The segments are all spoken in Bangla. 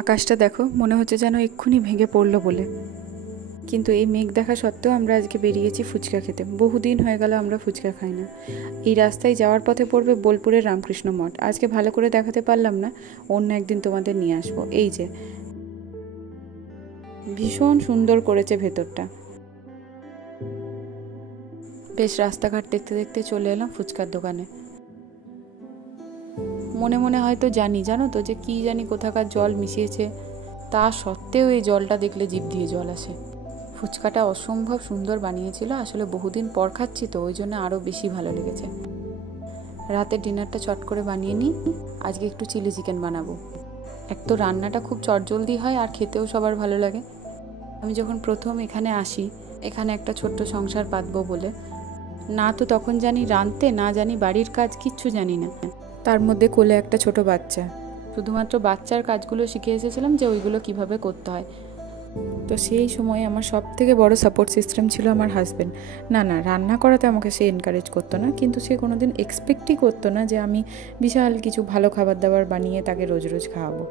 আকাশটা দেখো, মনে হচ্ছে যেন এক্ষুনি ভেঙে পড়লো বলে। কিন্তু এই মেঘ দেখা সত্ত্বেও আমরা আজকে বেরিয়েছি ফুচকা খেতে। বহুদিন হয়ে গেল আমরা ফুচকা খাই না। এই রাস্তায় যাওয়ার পথে পড়বে বোলপুরের রামকৃষ্ণ মঠ। আজকে ভালো করে দেখাতে পারলাম না, অন্য একদিন তোমাদের নিয়ে আসবো। এই যে ভীষণ সুন্দর করেছে ভেতরটা। বেশ রাস্তাঘাট দেখতে দেখতে চলে এলাম ফুচকার দোকানে। মনে মনে হয়তো জানো তো যে কি জানি কোথাকার জল মিশিয়েছে, তা সত্ত্বেও এই জলটা দেখলে জিভ দিয়ে জল আসে। ফুচকাটা অসম্ভব সুন্দর বানিয়েছিল। আসলে বহুদিন পর খাচ্ছি তো, ওই জন্য আরও বেশি ভালো লেগেছে। রাতের ডিনারটা চট করে বানিয়ে নিই। আজকে একটু চিলি চিকেন বানাবো। এক তো রান্নাটা খুব চটজলদি হয় আর খেতেও সবার ভালো লাগে। আমি যখন প্রথম এখানে আসি, এখানে একটা ছোট্ট সংসার পাতবো বলে, না তো তখন জানি রাঁধতে, না জানি বাড়ির কাজ, কিচ্ছু জানি না। তার মধ্যে কোলে একটা ছোট বাচ্চা, শুধুমাত্র বাচ্চার কাজগুলো শিখে এসেছিলাম যে ওইগুলো কিভাবে করতে হয়। তো সেই সময় আমার সব থেকে বড় সাপোর্ট সিস্টেম ছিল আমার হাজব্যান্ড। না রান্না করাতে আমাকে সে এনকারেজ করতো না, কিন্তু সে কোনোদিন এক্সপেক্টই করতো না যে আমি বিশাল কিছু ভালো খাবার দাবার বানিয়ে তাকে রোজ রোজ খাওয়াবো।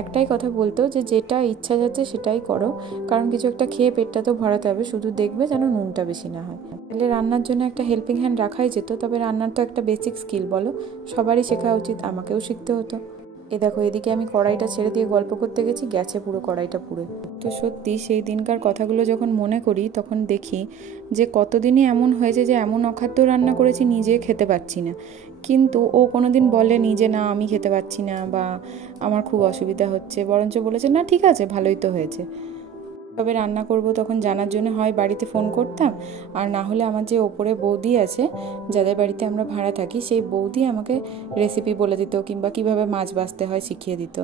একটাই কথা বলতো যে যেটা ইচ্ছা যাচ্ছে সেটাই করো, কারণ কিছু একটা খেয়ে পেটটা তো ভরাতে হবে, শুধু দেখবে যেন নুনটা বেশি না হয়। তাহলে রান্নার জন্য একটা হেল্পিং হ্যান্ড রাখাই যেত। তবে রান্নার তো একটা বেসিক স্কিল বলো, সবারই শেখা উচিত, আমাকেও শিখতে হতো। দেখো, এদিকে আমি কড়াইটা ছেড়ে দিয়ে গল্প করতে গেছি, গেছে পুরো কড়াইটা পুড়ে। তো সত্যি সেই দিনকার কথাগুলো যখন মনে করি তখন দেখি যে কতদিনই এমন হয়েছে যে এমন অখাদ্য রান্না করেছি নিজে খেতে পাচ্ছি না, কিন্তু ও কোনোদিন বলেনি যে না আমি খেতে পাচ্ছি না বা আমার খুব অসুবিধা হচ্ছে, বরঞ্চ বলেছে না ঠিক আছে, ভালোই তো হয়েছে। তবে রান্না করব তখন জানার জন্য হয় বাড়িতে ফোন করতাম, আর না হলে আমার যে ওপরে বৌদি আছে যাদের বাড়িতে আমরা ভাড়া থাকি, সেই বৌদি আমাকে রেসিপি বলে দিত কিংবা কিভাবে মাছ ভাজতে হয় শিখিয়ে দিত।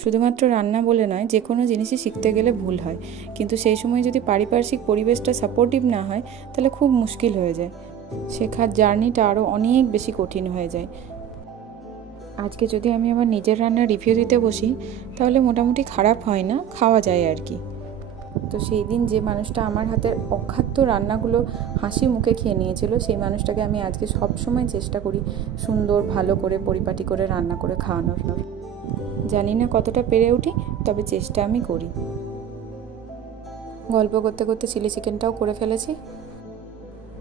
শুধুমাত্র রান্না বলে নয়, যে কোনো জিনিসই শিখতে গেলে ভুল হয়, কিন্তু সেই সময় যদি পারিপার্শ্বিক পরিবেশটা সাপোর্টিভ না হয় তাহলে খুব মুশকিল হয়ে যায়। শেখার জার্নিটা আরও অনেক বেশি কঠিন হয়ে যায়। আজকে যদি আমি আমার নিজের রান্নার রিভিউ দিতে বসি তাহলে মোটামুটি খারাপ হয় না, খাওয়া যায় আর কি। তো সেই দিন যে মানুষটা আমার হাতের অখাদ্য রান্নাগুলো হাসি মুখে খেয়ে নিয়েছিল, সেই মানুষটাকে আমি আজকে সবসময় চেষ্টা করি সুন্দর ভালো করে পরিপাটি করে রান্না করে খাওয়ানোর। জানি না কতটা পেরে উঠি, তবে চেষ্টা আমি করি। গল্প করতে করতে চিলি চিকেনটাও করে ফেলেছি।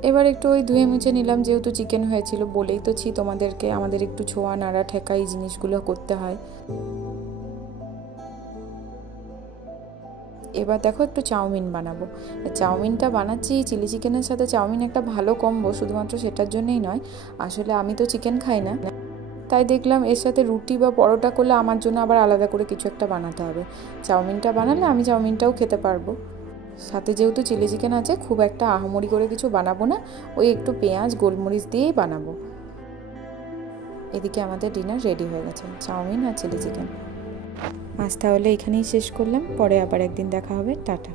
এবার একটু ওই ধুয়ে মুছে নিলাম, যেহেতু চিকেন হয়েছিল। বলেই তো তোমাদেরকে আমাদের একটু ছোঁয়া নাড়া ঠেকা এই জিনিসগুলো করতে হয়। এবার দেখো একটু চাউমিন বানাবো। চাউমিনটা বানাচ্ছি চিলি চিকেনের সাথে। চাউমিন একটা ভালো কম্বো, শুধুমাত্র সেটার জন্যই নয়, আসলে আমি তো চিকেন খাই না, তাই দেখলাম এর সাথে রুটি বা পরোটা করলে আমার জন্য আবার আলাদা করে কিছু একটা বানাতে হবে। চাউমিনটা বানালে আমি চাউমিনটাও খেতে পারবো। সাথে যেহেতু চিলি চিকেন আছে, খুব একটা আহামরি করে কিছু বানাবো না, ওই একটু পেঁয়াজ গোলমরিচ দিয়েই বানাবো। এদিকে আমাদের ডিনার রেডি হয়ে গেছে, চাউমিন আর চিলি চিকেন। আজ তাহলে এখানেই শেষ করলাম, পরে আবার একদিন দেখা হবে। টাটা।